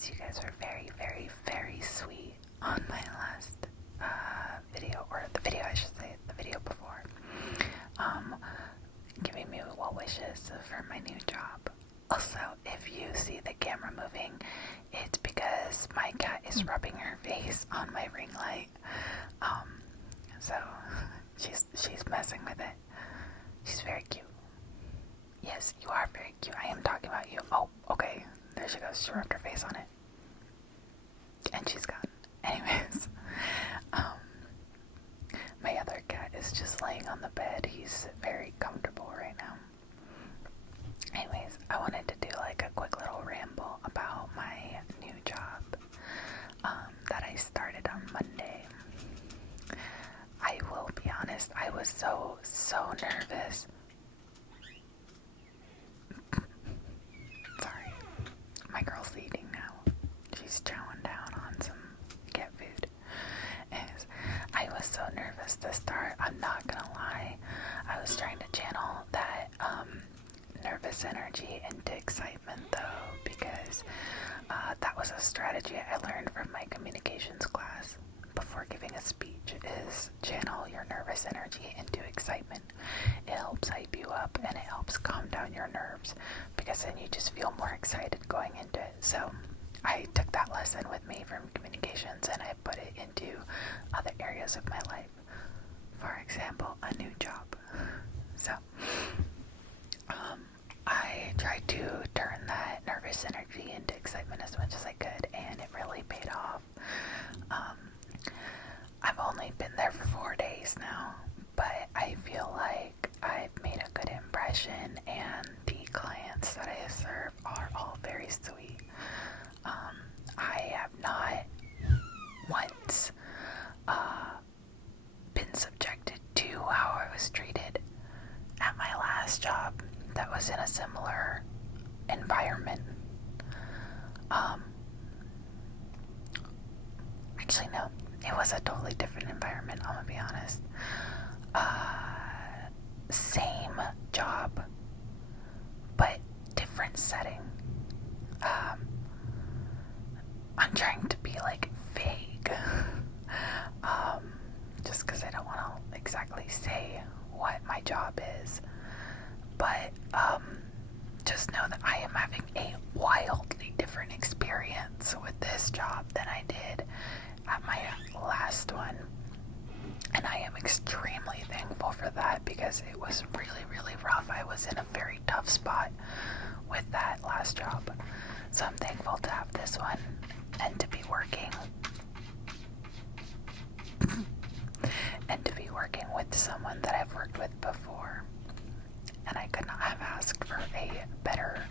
Anyways, you guys were very, very, very sweet on my last video, or the video, I should say, the video before, giving me well wishes for my new job. Also, if you see the camera moving, it's because my cat is rubbing her face on my ring light. So she's messing with it. She's very cute. Yes, you are very cute. I am talking about you. Oh, okay. There she goes. She rubbed her face on it. And she's gone. Anyways, my other cat is just laying on the bed. He's very comfortable right now. Anyways, I wanted to do like a quick little ramble about my new job that I started on Monday. I will be honest, I was so nervous. Sorry, my girl's eating now. She's chowing down on some cat food. Anyways, I was so nervous to start. I'm not gonna lie. I was trying to channel that nervous energy into excitement though, because that was a strategy I learned from my communications class before giving a speech, is channel your nervous energy into excitement. It helps hype you up and it helps calm down your nerves, because then you just feel more excited going into it. So I took that lesson with me from communications and I put it into other areas of my life. For example, a new job. So I tried to turn that nervous energy into excitement as much as I could, and it really paid off. I've only been there for 4 days now, but I feel like I've made a good impression, and the clients that I serve are all very sweet. I have not once been subjected to how I was treated at my last job that was in a similar environment. Actually, no, it was a totally different environment, I'm gonna be honest. Same job, but different setting. I'm trying to be like vague, just because I don't want to exactly say what my job is. But just know that I am having a wildly different experience with this job than I did at my last one. And I am extremely thankful for that, because it was really, really rough. I was in a very tough spot with that last job. So I'm thankful to have this one and to be working with someone that I've worked with before. And I could not have asked for a better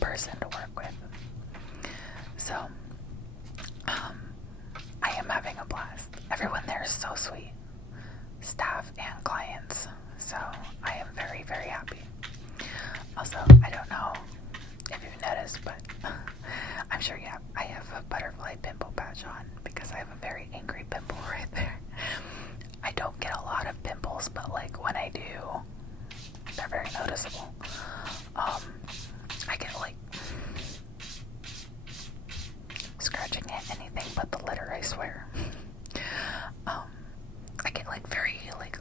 person to work with. So, I am having a blast. Everyone there is so sweet, staff and clients. So, I am very, very happy. Also, I don't know if you've noticed, but I'm sure you have. I have a butterfly pimple patch on because I have a very angry pimple right there. I don't get a lot of pimples, but like when I do, they're very noticeable. I get like scratching at anything but the litter, I swear. I get like very like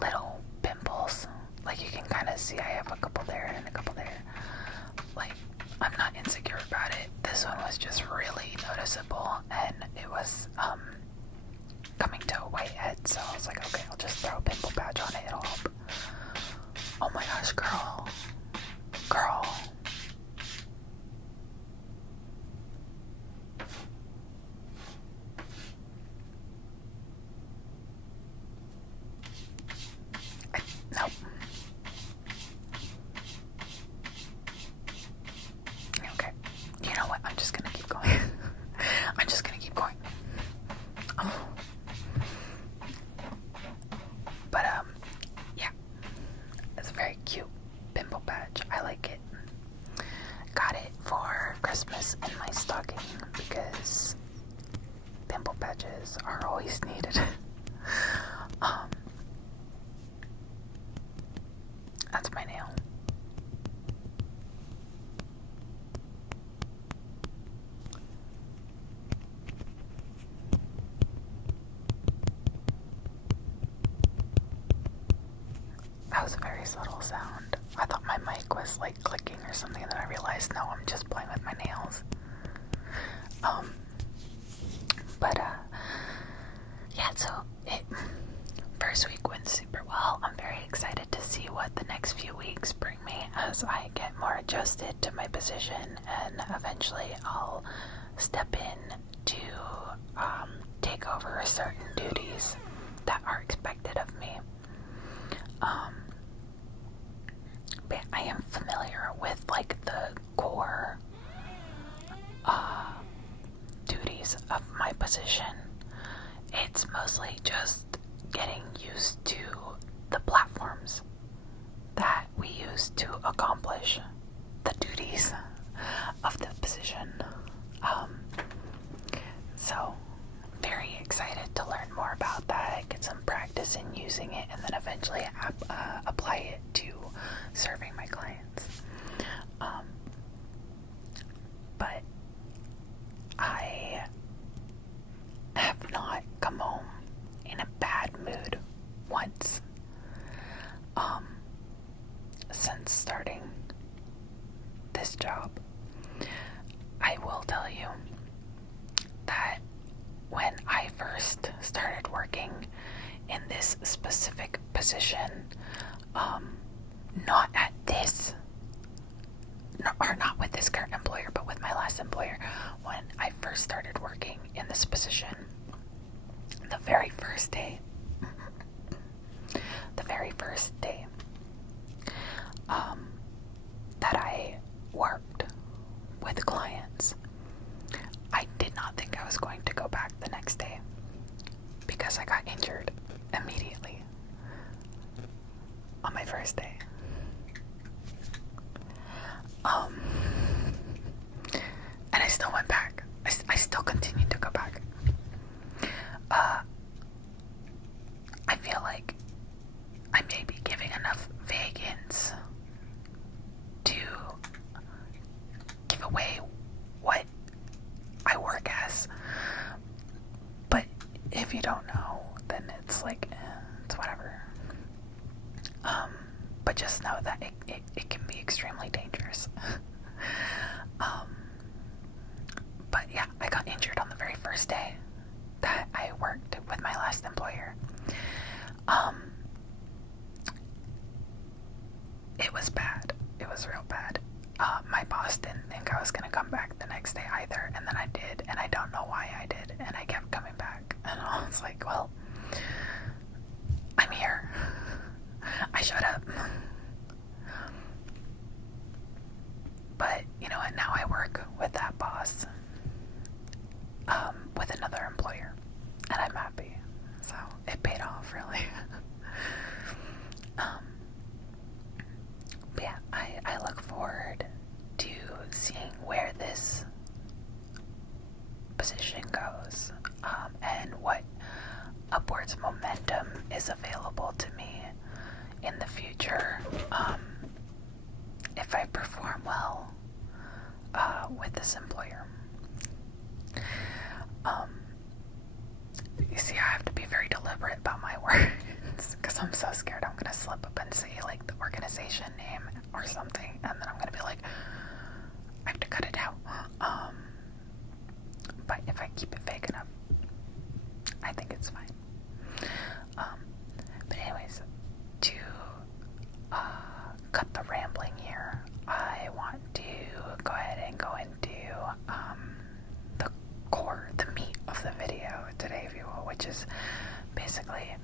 little pimples. Like you can kind of see I have a couple there and a couple there. Like I'm not insecure about it. This one was just really noticeable, and it was coming to a white head, so I was like, okay, I'll just throw a pimple patch on it, it'll help. Oh my gosh, girl. Nope. Okay. You know what? I'm just gonna keep going. I'm just gonna keep going. Oh. But, yeah. It's a very cute pimple patch. I like it. Got it for Christmas in my stocking because pimple patches are always needed. That's my nail. subtle sound. I thought my mic was like clicking or something, and then I realized, no, I'm just playing with my nails. But yeah, so first week went super well. I'm very excited to see what the next few weeks bring me as I get more adjusted to my position, and eventually I'll step in to take over certain duties that are expected of me. But I am familiar with like the core duties of my position. It's mostly just getting used to the platforms that we use to accomplish the duties of the position. So very excited to learn more about that, get some practice in using it, and then eventually apply it to serving my clients. But I have not come home in a bad mood once since starting this job. I will tell you that when I first started working in this specific position, not at this, or not with this current employer, but with my last employer, when I first started working in this position, the very first day that I worked with clients, I did not think I was going to go back the next day because I got injured immediately on my first day. And I still went back. I still continued to go back. I feel like I may be giving enough vague hints to give away what I work as. But if you don't know, then it's like, it's whatever. But just know that it can be extremely dangerous. But yeah, I got injured on the very first day that I worked with my last employer. It was bad. It was real bad. My boss didn't think I was going to come back the next day either, and then I did, and I don't know why I did, and I kept coming back, and I was like, well, I'm here. I showed up. But, you know what, now I work with that boss, with another employer, and I'm happy, so it paid off, really. But yeah, I look forward to seeing where this position goes, and what upwards momentum is available to me in the future, if I perform well with this employer. You see, I have to be very deliberate about my words because I'm so scared I'm gonna slip up and say like the organization name or something, and then I'm gonna be like, I have to cut it out. But if I keep it vague enough, I think it's fine. But anyways, to cut the rambling here, I want to go ahead and go into the core, the meat of the video today, if you will, which is basically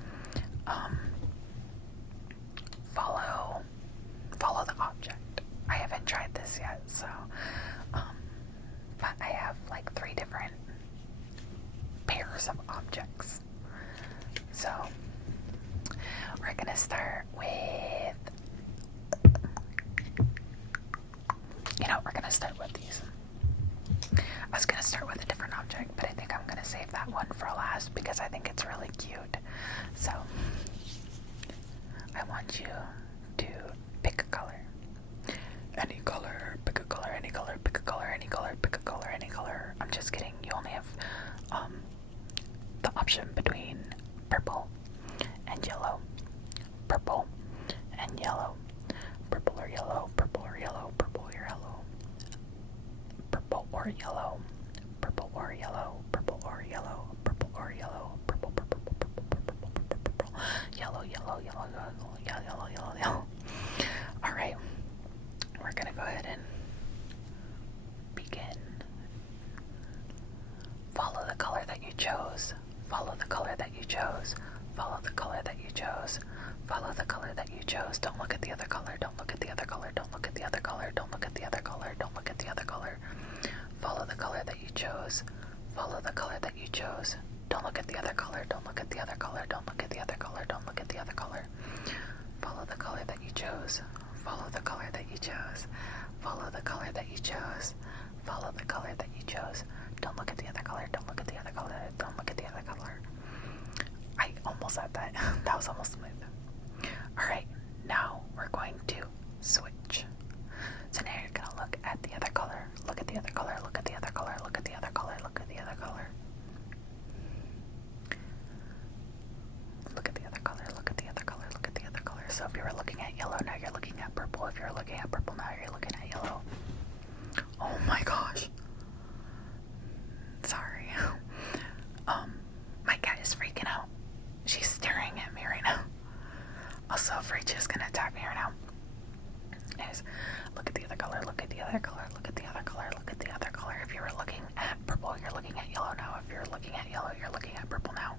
follow the object. I haven't tried this yet, so but I have like 3 different pairs of objects. So we're gonna start with, we're gonna start with these. I was gonna start with a different object, but I think I'm gonna save that one for last because I think it's really cute. So I want you to pick a color. Any color, pick a color, any color, pick a color, any color, pick a color, any color. I'm just kidding. You only have the option between purple and yellow, purple and yellow, yellow, purple or yellow, purple or yellow, purple, purple, purple, purple, purple, purple, purple, yellow, yellow, yellow, yellow, yellow, yellow, yellow. Alright, we're gonna go ahead and begin. Follow the color that you chose. Follow the color that you chose. Follow the color that you chose. Follow the color that you chose. Don't look at the other color. Don't look at the other color. Don't look at the other color. Don't look at the other color. Don't look at the other color. Follow the color that you chose. Follow the color that you chose. Don't look at the other color. Don't look at the other color. Don't look at the other color. Don't look at the other color. Follow the color that you chose. Follow the color that you chose. Follow the color that you chose. Follow the color that you chose. Don't look at the other color. Don't look at the other color. Don't look at the other color. I almost said that. That was almost smooth. Alright, now we're going to switch. So now you're going to look at the other color. Look at the other color. Look at the other color. Look at the other color. Look at the other color. Look at the other color. Look at the other color. Look at the other color. So if you were looking at yellow, now you're looking at purple. If you're looking at purple, now you're looking at yellow. Oh my gosh. Sorry. My cat is freaking out. She's staring at me right now. Also afraid she's gonna attack me right now. Anyways, look at the other color, look at the other color, look at the other color, look at the other color. If you were looking at purple, you're looking at yellow now. If you're looking at yellow, you're looking at purple now.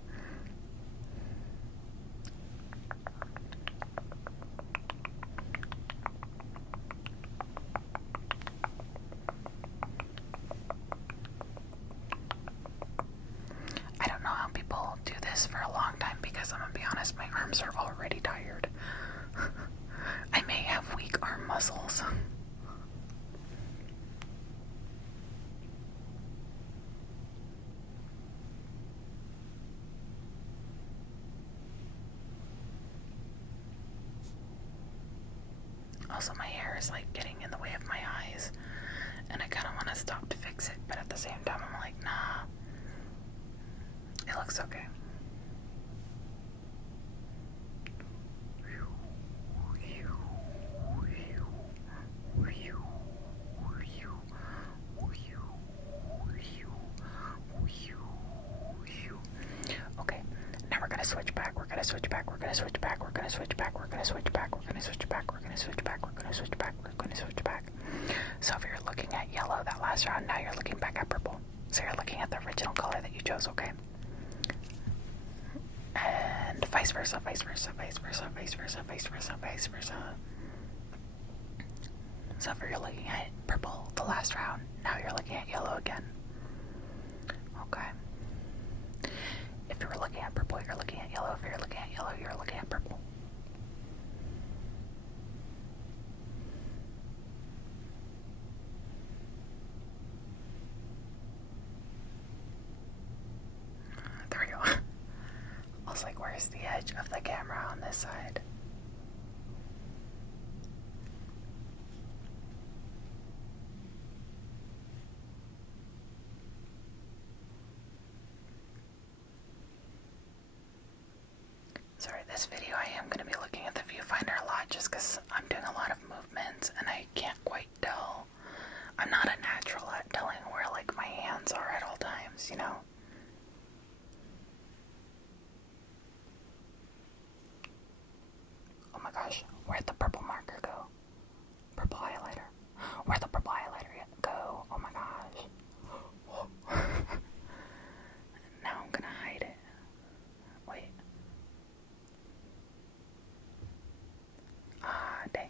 I don't know how people do this for a long time because I'm gonna be honest, my arms are already tired. I may have weak arm muscles. Also, my hair is like getting in the way of my eyes, and I kind of want to stop to fix it, but at the same time, I'm like, nah, it looks okay. Okay, now we're gonna switch back. We're gonna switch back. We're gonna switch back. We're gonna switch back. We're gonna switch back. We're gonna switch back. We're gonna switch back. We're gonna switch back. We're gonna switch back. So if you're looking at yellow that last round, now you're looking back at purple. So you're looking at the original color that you chose, okay? And vice versa, vice versa, vice versa, vice versa, vice versa, vice versa. So if you're looking at purple the last round, now you're looking at yellow again. Okay. If you were looking at purple, you're looking at yellow. If you're looking at yellow, you're looking at purple. There we go. I was like, where's the edge of the camera on this side? Sorry, this video I am going to be looking at the viewfinder a lot just because I'm doing a lot of movements and I can't quite tell. I'm not a natural at telling where like my hands are at all times, you know? Oh my gosh, where'd the purple marker go? Purple highlighter. Where'd the purple highlighter go? Oh my gosh. Now I'm gonna hide it. Wait. Ah, dang.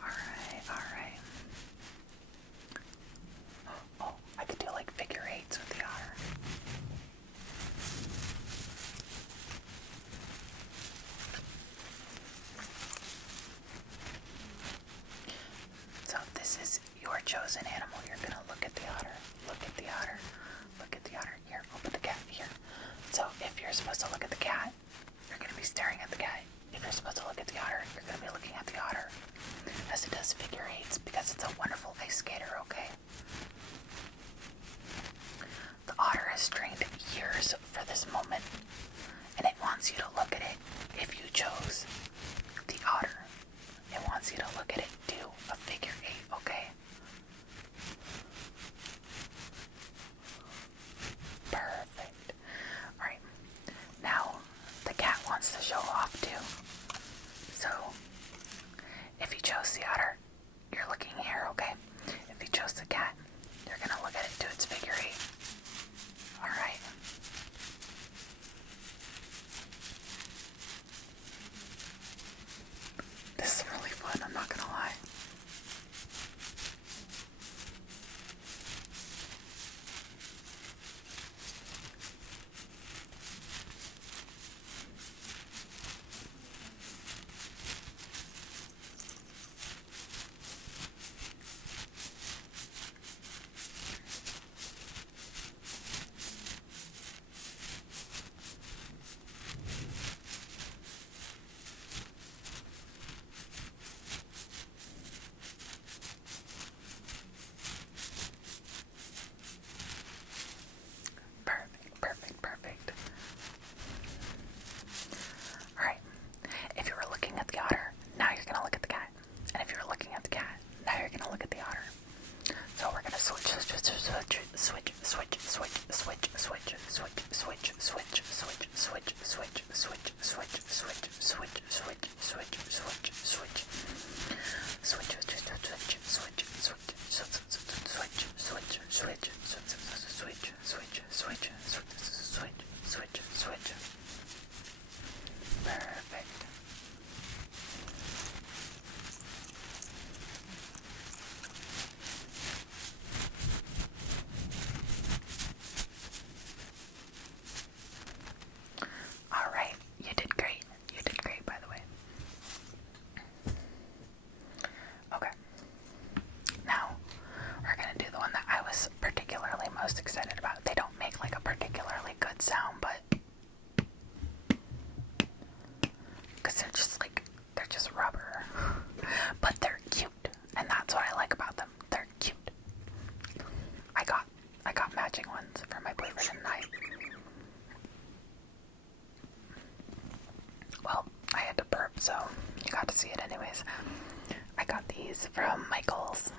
duckies from Michael's.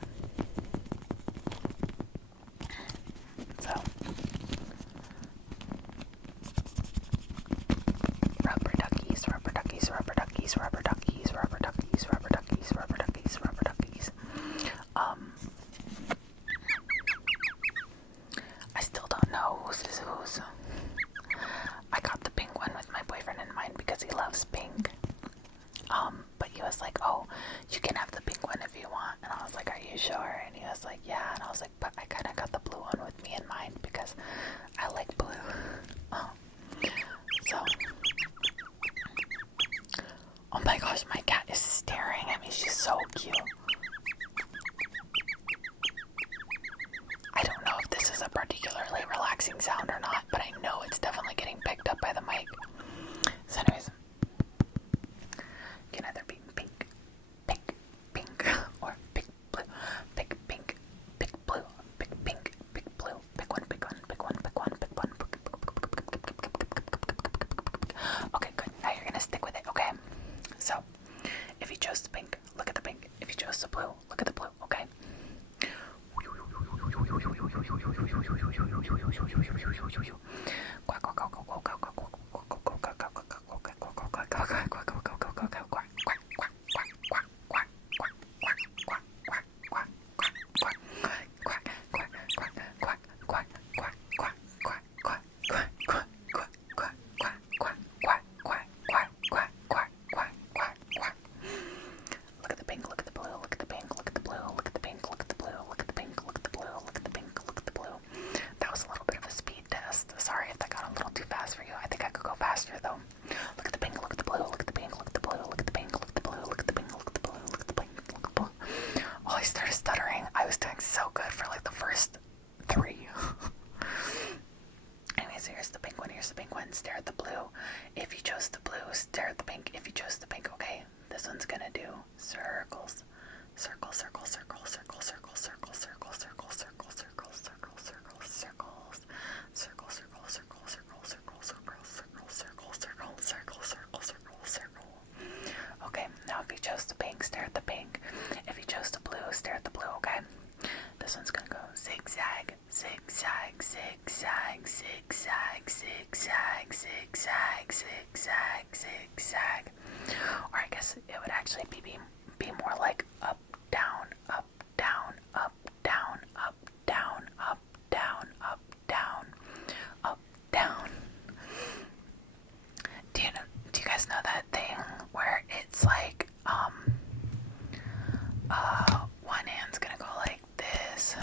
So, rubber duckies, rubber duckies, rubber duckies, rubber duckies, rubber duckies, rubber duckies, rubber duckies, rubber duckies. I still don't know whose is whose. I got the pink one with my boyfriend in mind because he loves pink. But he was like, oh, you can have the pink one if you want. And I was like, are you sure? And he was like, yeah. And I was like, but I kind of got the blue one with me in mind because I like blue. So, oh my gosh, my cat is staring at me. She's so cute. I don't know if this is a particularly relaxing sound or not, but I know it's definitely getting picked up by the mic. So anyways, you can either be pink, pink, pink, or pick blue, pick pink, pick blue, pick pink, pick blue, pick one, pick one, pick one, pick one, pick one. Okay, good. Now you're gonna stick with it, okay? So, if you chose the pink, look at the pink. If you chose the blue, look at the blue, okay? Stare at the blue. If you chose the blue, stare at the pink. If you chose the pink, okay, this one's gonna do circles. Circle, circle, circle, circle, circle, circle, circle, circle, circle, circle, circle, circle, circles. Circle, circle, circle, circle, circle, circle, circle, circle, circle, circle, circle, circle, circle. Okay, now if you chose the pink, stare at the pink. If you chose the blue, stare at the blue, okay? This one's gonna go zigzag, zigzag, zigzag, zigzag, zigzag, zigzag, zigzag, zigzag. Or I guess it would actually be more like up, down, up, down, up, down, up, down, up, down, up, down, up, down. Do you guys know that thing where it's like one hand's gonna go like this,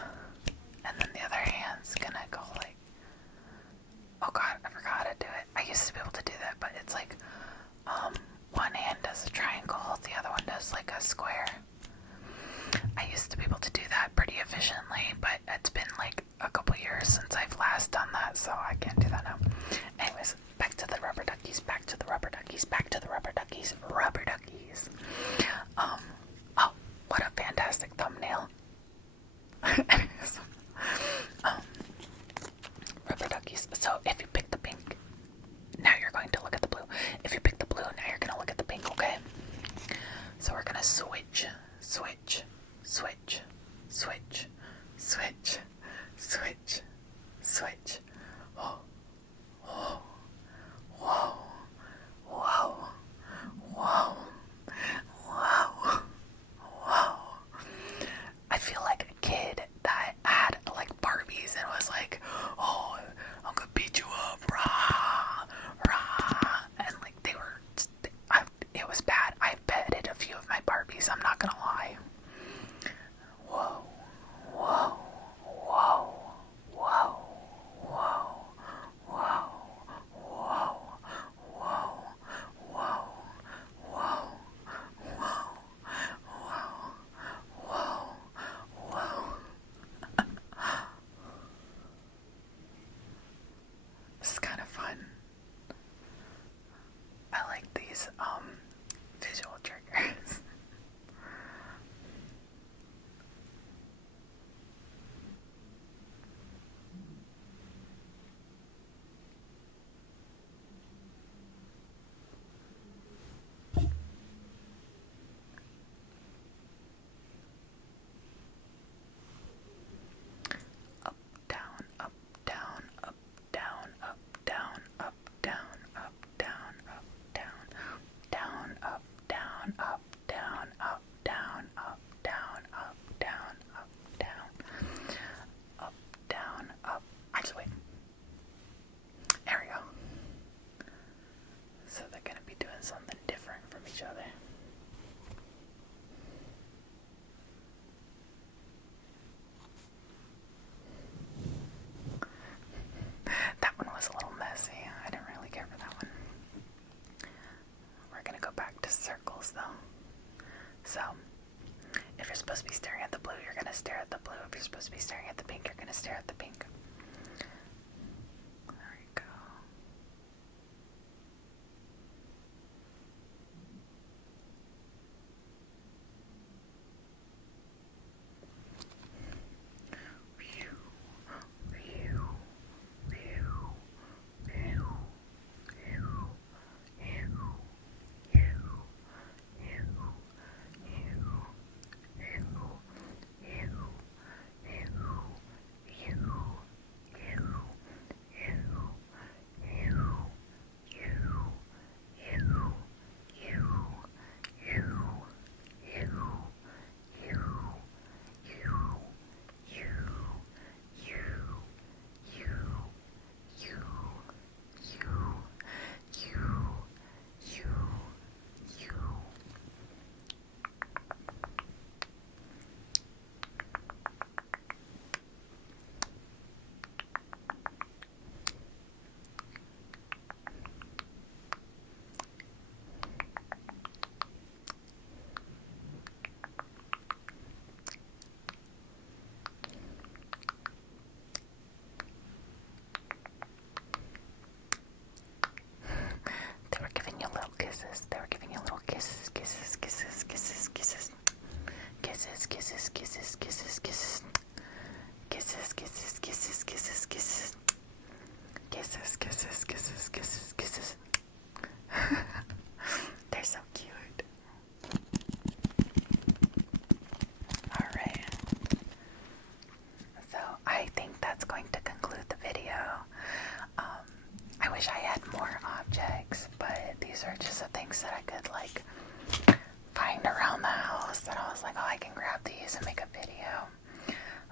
and then the other hand's gonna go like, oh god, I forgot how to do it. I used to be able to do that, but it's like, one hand does a triangle, the other one does like a square. I used to be able to do that pretty efficiently, but it's been like a couple years since I've last done that, so I can't do that now. Anyways, back to the rubber duckies, back to the rubber duckies, back to the rubber duckies, rubber duckies. Oh, what a fantastic thumbnail. Anyways, rubber duckies. So if you pick the pink, now you're going to look at the blue. If you pick the blue, now you're going to look at the pink, okay? So we're going to switch, switch, switch, switch, switch, switch, switch. Whoa, whoa, whoa, whoa, whoa, whoa, whoa. I feel like a kid that had like Barbies and was like, oh, I'm gonna beat you up, rah, rah. And like it was bad. I petted a few of my Barbies, I'm not gonna lie. Whoa, supposed to be staring at the blue, you're gonna stare at the blue. If you're supposed to be staring at the pink, you're gonna stare at the pink. There we go. They were giving you little kisses. They were giving you little kisses, kisses, kisses, kisses, kisses. Kisses, kisses, kisses, kisses, kisses. Kisses, kisses, kisses, kisses, kisses. Kisses, kisses, kisses, kisses, kisses. They're so cute. Alright. So I think that's going to conclude the video. I wish I had more objects, but these are just the things that I could like find around the house that I was like, oh, I can grab these and make a video.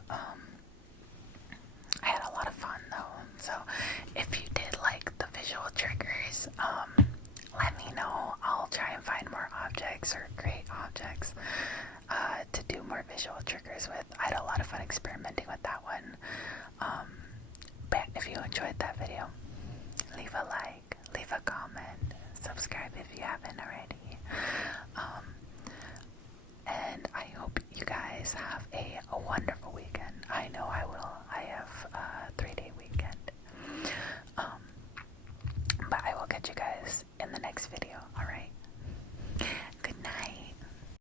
I had a lot of fun though, so if you did like the visual triggers, let me know. I'll try and find more objects or create objects to do more visual triggers with. I had a lot of fun experimenting with that one. But if you enjoyed that video, leave a like, leave a comment, subscribe if you haven't already. And I hope you guys have